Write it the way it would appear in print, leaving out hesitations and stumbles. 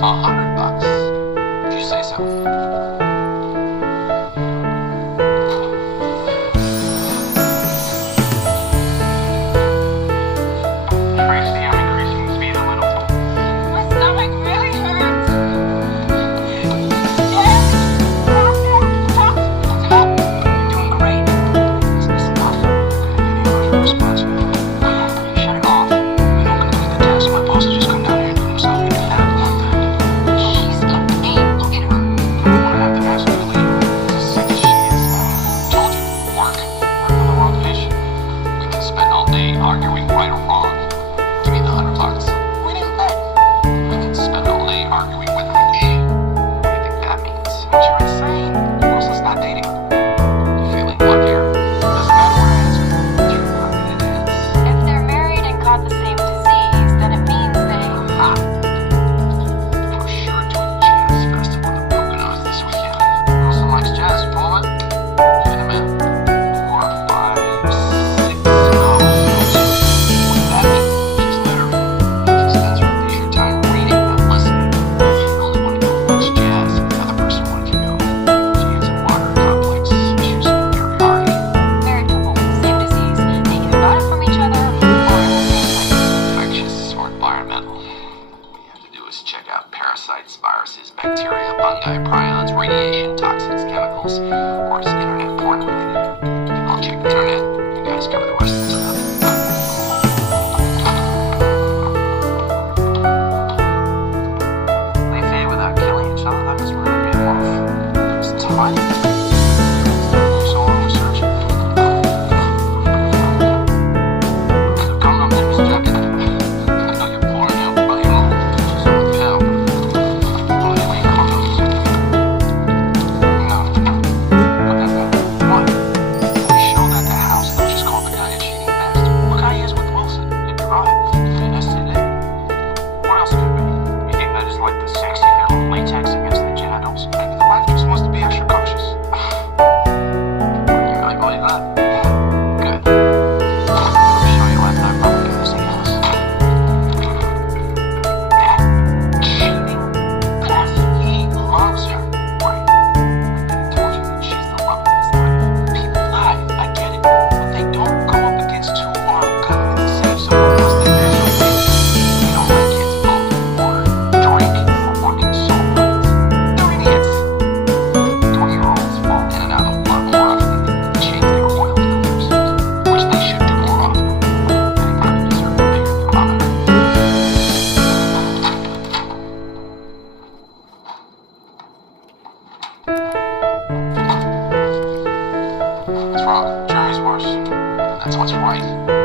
$100. If you say so. Arguing right or wrong. Give me the $100. We didn't bet. We can spend all day arguing whether we should. What do you think that means? You're insane. Rosa's not dating. You feeling luckier? Doesn't matter what I answer. True love it is. If they're married and got the same disease, then it means they... Ah. For sure to a jazz festival in the Poconos this weekend. Rosa likes jazz. Pull it. Get him in. 4, 5, 6, go. Check out parasites, viruses, bacteria, fungi, prions, radiation, toxins, chemicals, or is internet porn related? I'll check the internet. You guys cover the rest of the stuff. They say without killing each other, that was really good enough. It's time. So long we're searching. The condom name is jacket. I know you're pouring out by your own. What's wrong? Jeremy's worse. That's what's right.